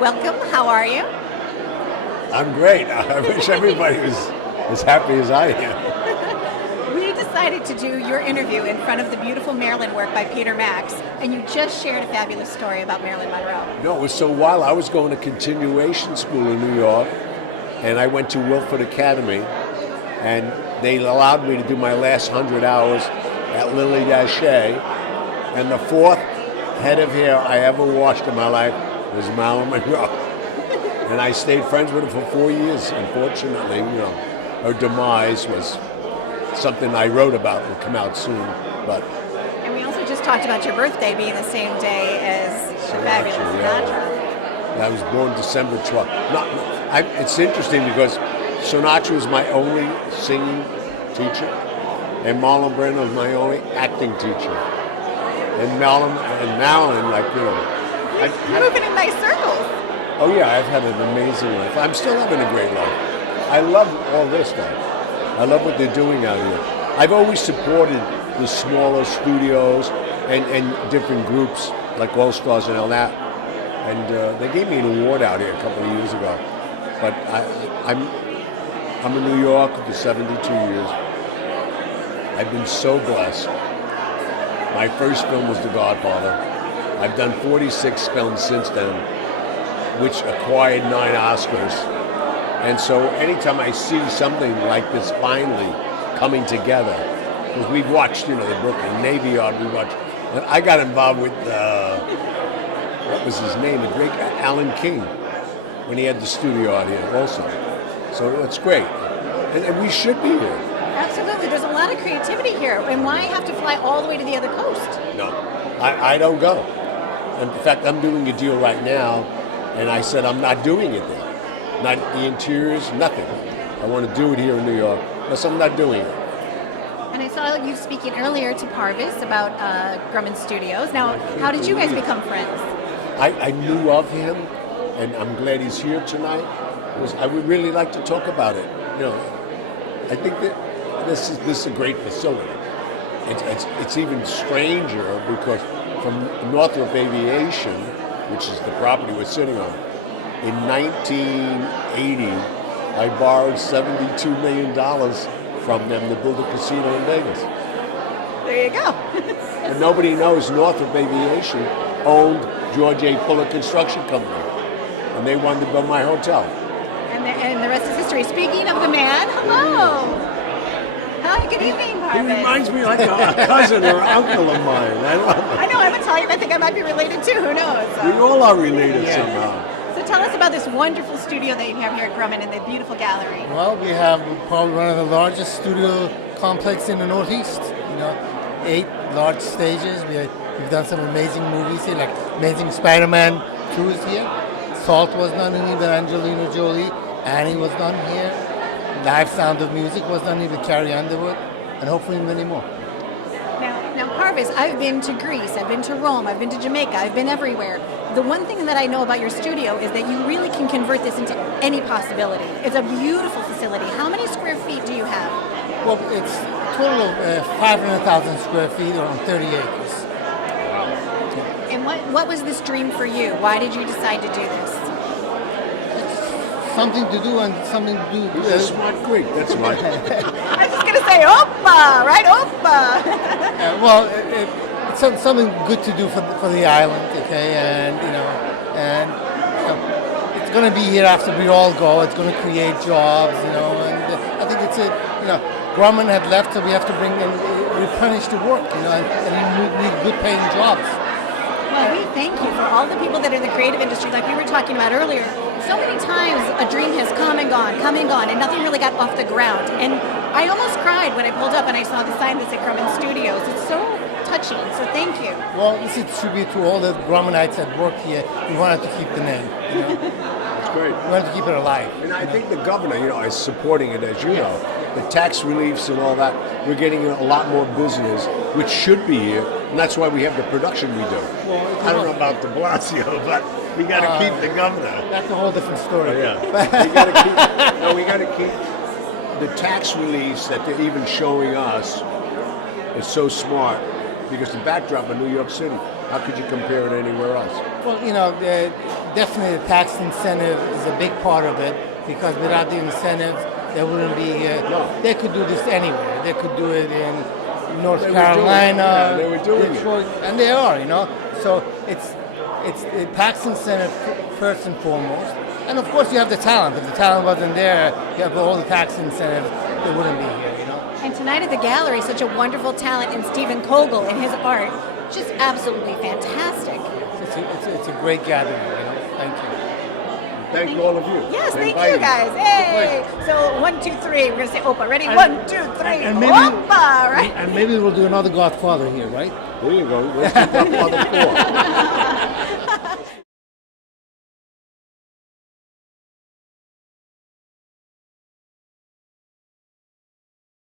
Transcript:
Welcome. How are you? I'm great. I wish everybody was as happy as I am. We decided to do your interview in front of the beautiful Marilyn work by Peter Max, and you just shared a fabulous story about Marilyn Monroe. No, it was so wild. I was going to continuation school in New York, and I went to Wilford Academy, and they allowed me to do my last 100 hours at Lily Daché, and the fourth head of hair I ever washed in my life was Marilyn Monroe. And I stayed friends with her for 4 years. Unfortunately, her demise was something I wrote about, will come out soon. But and we also just talked about your birthday being the same day as the fabulous Sinatra. I was born December 12th. It's interesting because Sinatra was my only singing teacher, and Marlon Brando was my only acting teacher. And Marilyn, You're moving in nice circles. Oh yeah, I've had an amazing life. I'm still having a great life. I love all this stuff. I love what they're doing out here. I've always supported the smaller studios and different groups like All Stars and all that. And they gave me an award out here a couple of years ago. But I'm in New York for 72 years. I've been so blessed. My first film was The Godfather. I've done 46 films since then, which acquired 9 Oscars. And so anytime I see something like this finally coming together, because we've watched, the Brooklyn Navy Yard, and I got involved with, what was his name, the great Alan King, when he had the studio out here also. So that's great. And we should be here. Absolutely. There's a lot of creativity here. And why have to fly all the way to the other coast? No, I don't go. In fact, I'm doing a deal right now, and I said I'm not doing it there. Not the interiors, nothing. I want to do it here in New York, but I'm not doing it. And I saw you speaking earlier to Parviz about Grumman Studios. Now, how did you guys become friends? I knew of him, and I'm glad he's here tonight, because I would really like to talk about it. I think that this is a great facility. It's even stranger because from Northrop Aviation, which is the property we're sitting on, in 1980, I borrowed $72 million from them to build a casino in Vegas. There you go. And nobody knows Northrop Aviation owned George A. Fuller Construction Company, and they wanted to build my hotel. And the rest is history. Speaking of the man, hello. Hi, good evening, Parviz. He reminds me like a cousin or uncle of mine. I know, I'm Italian. I think I might be related too. Who knows? We all are related somehow. So tell us about this wonderful studio that you have here at Grumman and the beautiful gallery. Well, we have probably one of the largest studio complexes in the Northeast. 8 large stages. We've done some amazing movies here, like Amazing Spider-Man 2 is here. Salt was done here with Angelina Jolie. Annie was done here. Live Sound of Music was done here with Carrie Underwood, and hopefully many more. Now, Parviz, I've been to Greece, I've been to Rome, I've been to Jamaica, I've been everywhere. The one thing that I know about your studio is that you really can convert this into any possibility. It's a beautiful facility. How many square feet do you have? Well, it's a total of 500,000 square feet, or 30 acres. And what was this dream for you? Why did you decide to do this? Something to do and something to do. He's a smart Greek, that's right. I was just going to say, Oppa, right? Oppa. Well, it's something good to do for the island, okay? And it's going to be here after we all go. It's going to create jobs, and I think it's Grumman had left, so we have to bring and replenish the work, and we need good paying jobs. Well, we thank you for all the people that are in the creative industry, like we were talking about earlier. So many times a dream has come and gone, and nothing really got off the ground. And I almost cried when I pulled up and I saw the sign that said Grumman Studios. It's so touching, so thank you. Well, this is a tribute to all the Grummanites that work here. We wanted to keep the name. That's great. We wanted to keep it alive. And I think the governor, is supporting it, as you know. The tax reliefs and all that, we're getting a lot more business, which should be here, and that's why we have the production we do. Well, I don't know about de Blasio, but we got to keep the governor. That's a whole different story. Yeah. we got to keep the tax reliefs that they're even showing us is so smart, because the backdrop of New York City, how could you compare it anywhere else? Well, definitely the tax incentive is a big part of it, because without the incentives, they wouldn't be here. No. They could do this anywhere. They could do it in North They were doing it. Carolina, Yeah, they were doing it. Detroit, and they are, So it's the tax incentive first and foremost. And of course, you have the talent. If the talent wasn't there, you have all the tax incentives, they wouldn't be here, And tonight at the gallery, such a wonderful talent in Stephen Kogel and his art, just absolutely fantastic. It's a great gathering, Thank you. Thank all of you. Yes, for thank inviting you me. guys. Hey! So 1, 2, 3. We're gonna say Opa. Ready? 1, 2, 3. and maybe- Opa! Right? And maybe we'll do another Godfather here, right? There you go. Let's do Godfather 4.